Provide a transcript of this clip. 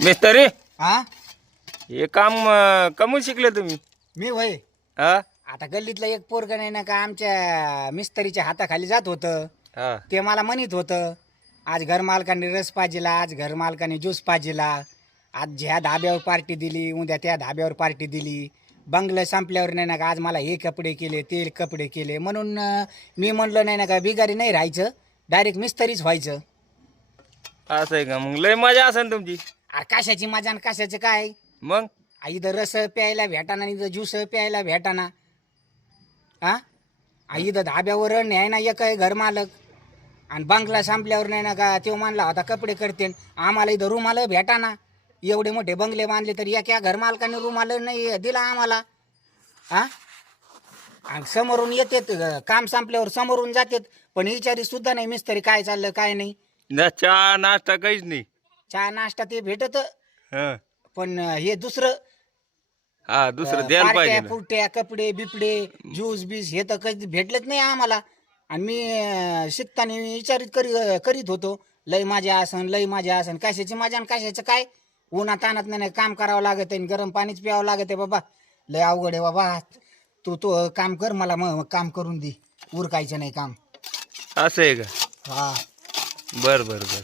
मिस्त्री हा हे काम कमून शिकले तुम्ही? मी वय हा आता गल्लीतलं एक पोरग नाही ना का आमच्या मिस्त्रीच्या हाताखाली जात होतं. हा ते मला म्हणत होतं आज घर मालकाने रस पाजिला, आज घर मालकाने ज्यूस पाजिला, आज ह्या धाब्यावर पार्टी दिली, उद्या त्या धाब्यावर पार्टी दिली, बंगलं संपल्यावर नाही ना का आज मला हे कपडे केले ते कपडे केले. म्हणून मी म्हणलं नाही ना का बिगारी नाही राहायचं, डायरेक्ट मिस्त्रीच व्हायचं. असं आहे का? मग लय मजा असेल तुमची. अरे कशाची मजा आणि कशाचं काय, मग इथं रस प्यायला भेटाना, इथं ज्यूस प्यायला भेटाना. हा इथं धाब्यावर न्याय ना एक आहे घर मालक, आणि बंगला संपल्यावर नाही ना का तो मानला होता कपडे करते, आम्हाला इथं रुमाल भेटाना. एवढे मोठे बंगले बांधले तर एका घर मालकाने रुमाल नाही दिला आम्हाला. हा आणि समोरून येतात, काम संपल्यावर समोरून जातात, पण विचारी सुद्धा नाही मिस्त्री काय चाललं काय नाही. ना चहा नाश्ता काहीच नाही. चहा नाश्ता ते भेटत, हा पण हे दुसरं हा दुसरं द्यायला पाहिजे पार्ट्या ना. फुट्या कपडे बिपडे ज्यूस बीस हे तर कधी भेटलंच नाही आम्हाला. आणि मी शिकताना विचारित करीत होतो लय माझ्या आसन लय माझ्या आसन, कशाची माझ्या आणि कशाचं काय. उन्हात तानात नाही काम करावं लागत आहे, गरम पाणीच प्यावं लागत आहे. बाबा लय अवघड आहे बाबा. तू काम कर, मला मग काम करून दे, उरकायचं नाही काम. असं आहे का? हा बर बर बर.